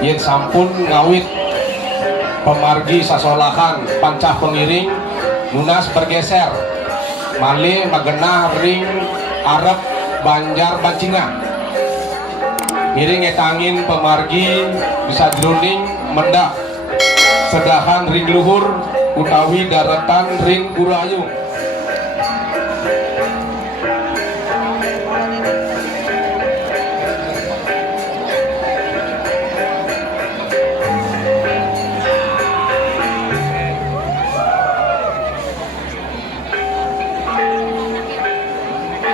yen sampun ngawit pemargi sasolakan pancah pengiring lunas bergeser malih magenah ring arep Banjar Bancingan miring etangin pemargi bisa jroning mendak sedahan ring luhur utawi daratan ring Purayung.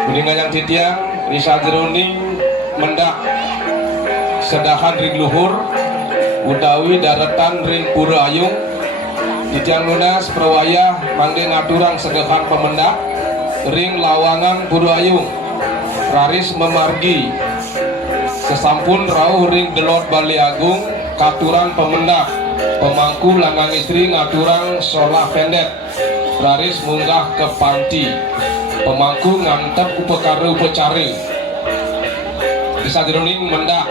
Kuningan yang titiang Risa Jeroning mendak sedahan ring luhur utawi daratan ring Purayung titiang lunas perwayah mangge ngaturang sedahan pemendak ring lawangan Purayung raris memargi sesampun rauh ring delot Bali Agung katuran pemendak pemangku lanang istri ngaturang solah pendek raris munggah ke panti pemangku ngantep upekara upecari bisa diruning mendak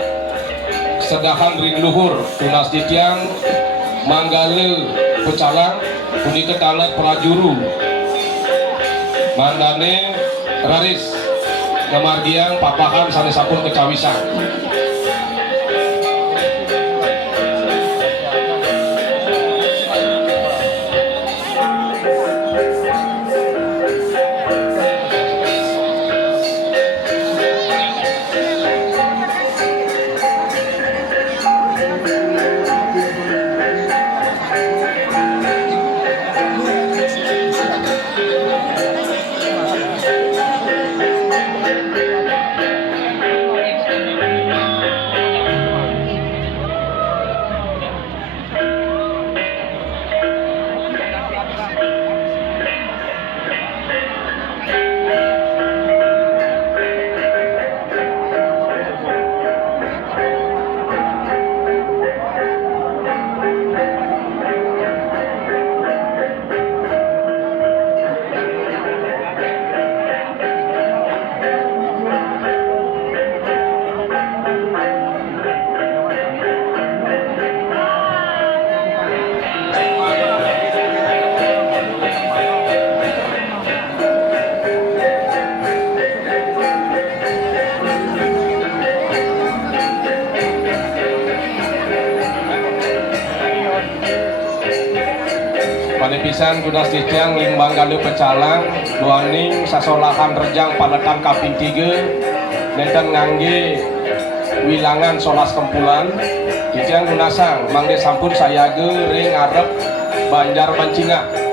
sedahan ring luhur tunas titiang manggale pecalang puni ketalat pelajuru mandane raris kemargiang papahan sanesapun kecawisan. Pisan kudas titiang limbang galuh pecalang luaning sasolahan rejang paletan kaping 3 nenten ngangge wilangan solas kempulan titiang gunasang mangge sampun sayage ring arep Banjar Bancingan